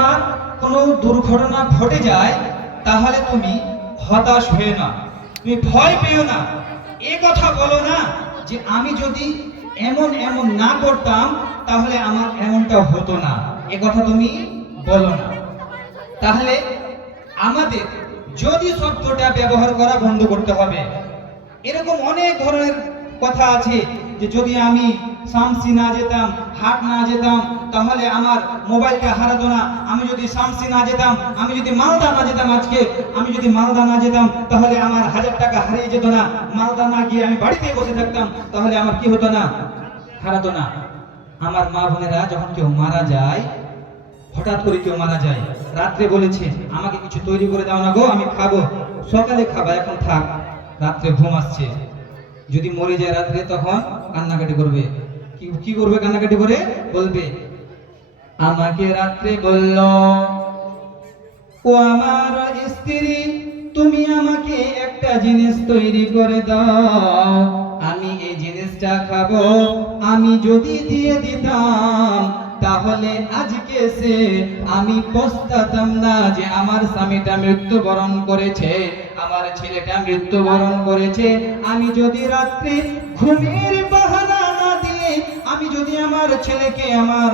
তোমার কোনো দুর্ঘটনা ঘটে যায়, তাহলে তুমি হতাশ হয়ে না, তুমি ভয় পেও না। এ কথা বলো না যে আমি যদি এমন এমন না করতাম তাহলে আমার এমনটা হতো না, এ কথা তুমি বলো না। তাহলে আমাদের যদি শব্দটা ব্যবহার করা বন্ধ করতে হবে। এরকম অনেক ধরনের কথা আছে যে যদি আমি শামসি না যেতাম, হাট না যেতাম, তাহলে আমার মোবাইলটা হারাতো না। আমি যদি শামসি না যেতাম, আমি যদি মালদা না যেতাম, আজকে আমি যদি মালদা না যেতাম তাহলে আমার 1000 টাকা হারিয়ে যেত না। মালদা না গিয়ে আমি বাড়িতে বসে থাকতাম, তাহলে আমার কি হতো না? হারাতো না। আমার মা বোনেরা যখন কেউ মারা যায়, হঠাৎ করে কেউ মারা যায়, রাত্রে বলেছে আমাকে কিছু তৈরি করে দাও না গো, আমি খাবো, সকালে খাবা, এখন থাক, রাত্রে ঘুম আসছে। যদি মরে যায় রাত্রে, তখন কান্নাকাটি করবে। কি করবে? কান্নাকাটি করে বলবে, আমাকে রাত্রে বলল ও আমার স্ত্রী, তুমি আমাকে একটা জিনিস তৈরি করে দাও, আমি এই জিনিসটা খাবো। আমি যদি দিয়ে দিতাম তাহলে আজকে সে আমি পস্তাতাম না যে আমার স্বামীটা মৃত্যুবরণ করেছে, আমার ছেলেটা মৃত্যুবরণ করেছে। আমি যদি রাত্রে ঘুমের বাহানা না দিয়ে আমি যদি আমার ছেলেকে, আমার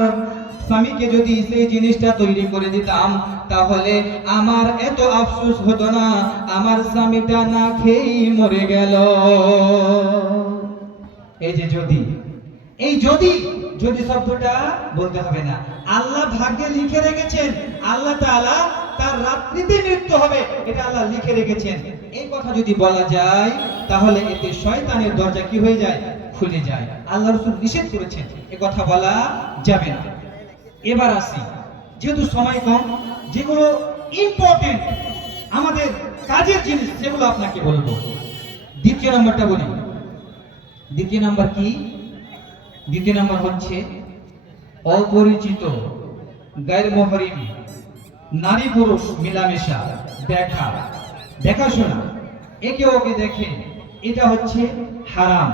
স্বামীকে যদি সেই জিনিসটা তৈরি করে দিতাম, তাহলে আমার এত আফসোস হতো না, আমার স্বামীটা না খেয়েই মরে গেল। এই যে যদি, এই যদি যদি শব্দটা বলতে হবে না। আল্লাহ ভাগ্যে লিখে রেখেছেন, আল্লাহ তাআলা তার রাত্রিতে মৃত্যু হবে, এটা আল্লাহ লিখে রেখেছেন। এই কথা যদি বলা যায় তাহলে এতে শয়তানের দরজা কি হয়ে যায়? খুলে যায়। আল্লাহ রাসূল নিষেধ করেছেন, এ কথা বলা যাবে না। এবার আসি, যেহেতু সময় কম, যেগুলো ইম্পর্টেন্ট আমাদের কাজের জিনিস সেগুলো আপনাকে বলবো। দ্বিতীয় নাম্বারটা বলি। দ্বিতীয় নাম্বার কি? দ্বিতীয় নাম্বার হচ্ছে অপরিচিত গায়ের মহরিম নারী পুরুষ মিলামেশা, দেখাশোনা, একে ওকে দেখে, এটা হচ্ছে হারাম।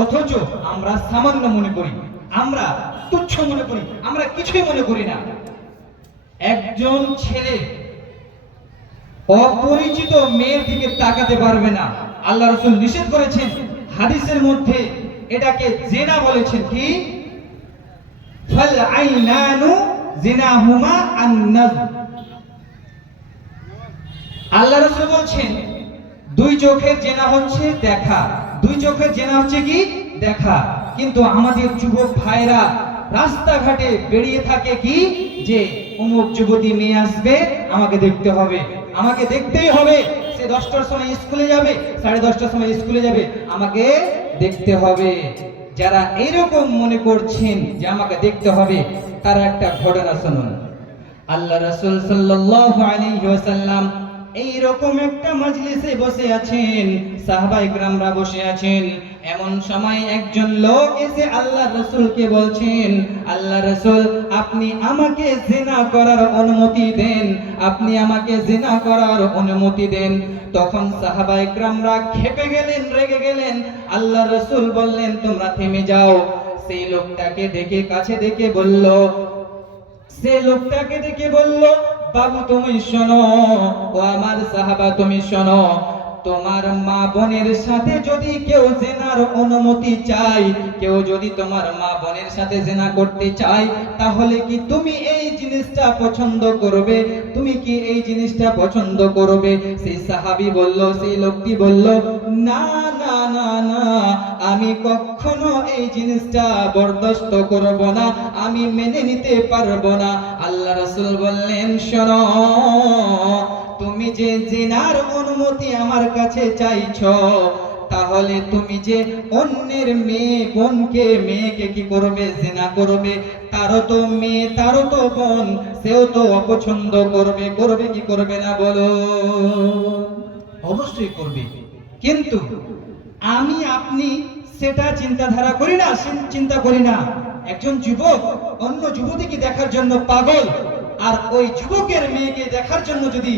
অথচ আমরা সামান্য মনে করি, আমরা তুচ্ছ মনে করি, আমরা কিছুই মনে করি না। একজন ছেলে অপরিচিত মেয়ের দিকে তাকাতে পারবে না, আল্লাহ রাসূল নিষেধ করেছেন। হাদিসের মধ্যে এটাকে জিনা বলেছেন। কি? ফাল আইনানু জিনাহুমা আন-নাজর। আল্লাহ রাসূল বলছেন দুই চোখের জিনা হচ্ছে দেখা, দুই চোখের জিনা হচ্ছে কি? দেখা। কিন্তু আমাদের যুবক ভাইরা রাস্তাঘাটে বেরিয়ে থাকে কি? যে অমুক যুবতী মেয়ে আসবে, আমাকে দেখতে হবে, আমাকে দেখতেই হবে। সে 10টার সময় স্কুলে যাবে, 10:30টার সময় স্কুলে যাবে, আমাকে দেখতে হবে। যারা এইরকম মনে করছেন যে আমাকে দেখতে হবে, তার একটা ঘটনা শুনুন। আল্লাহ রাসূল সাল্লাল্লাহু আলাইহি ওয়াসাল্লাম এইরকম একটা মজলিসে বসে আছেন, সাহাবায়ে কেরামরা বসে আছেন। এমন সময় একজন লোক এসে আল্লাহ রাসূলকে বলছেন, আল্লাহ রাসূল, আপনি আমাকে জিনা করার অনুমতি দেন, আপনি আমাকে জিনা করার অনুমতি দেন। তখন সাহাবায়ে কেরামরা ক্ষেপে গেলেন, রেগে গেলেন। আল্লাহ রাসূল বললেন, তোমরা থেমে যাও। সেই লোকটাকে ডেকে কাছে ডেকে বলল, সে লোকটাকে ডেকে বলল, বাবু তুমি শোনো, ও আমার সাহাবা তুমি শোনো, তোমার মা বোনের সাথে যদি কেউ জিনার অনুমতি চায়, কেউ যদি তোমার মা বোনের সাথে জিনা করতে চায়, তাহলে কি তুমি এই জিনিসটা পছন্দ করবে? তুমি কি এই জিনিসটা পছন্দ করবে? সেই সাহাবী বলল, সেই লোকটি বলল, না না না না, আমি কখনো এই জিনিসটা বরদাস্ত করব না, আমি মেনে নিতে পারবো না। আল্লাহ রাসূল বললেন, শোনো, তুমি যে জিনার অনুমতি আমার কাছে চাইছো, তাহলে তুমি যে অন্যের মেয়ে বোনকে, মেয়েকে কি করবে? জিনা করবে। তারও তো মেয়ে, তারও তো বোন, সেও তো অপছন্দ করবে। করবে কি করবে না বলো? অবশ্যই করবে। কিন্তু আমি আপনি সেটা চিন্তাধারা করি না, চিন্তা করি না। একজন যুবক অন্য যুবতীকে দেখার জন্য পাগল, আর ওই যুবকের মেয়েকে দেখার জন্য যদি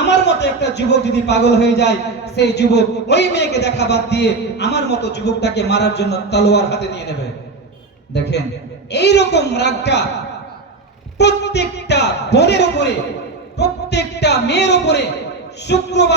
আমার মতো একটা যুবক যদি পাগল হয়ে যায়, সেই যুবক ওই মেয়েকে দেখা বাদ দিয়ে আমার মতো যুবকটাকে মারার জন্য তলোয়ার হাতে নিয়ে নেবে। দেখেন, এইরকম রাগটা প্রত্যেকটা বোনের প্রত্যেকটা মেয়ের উপরে শুক্রবার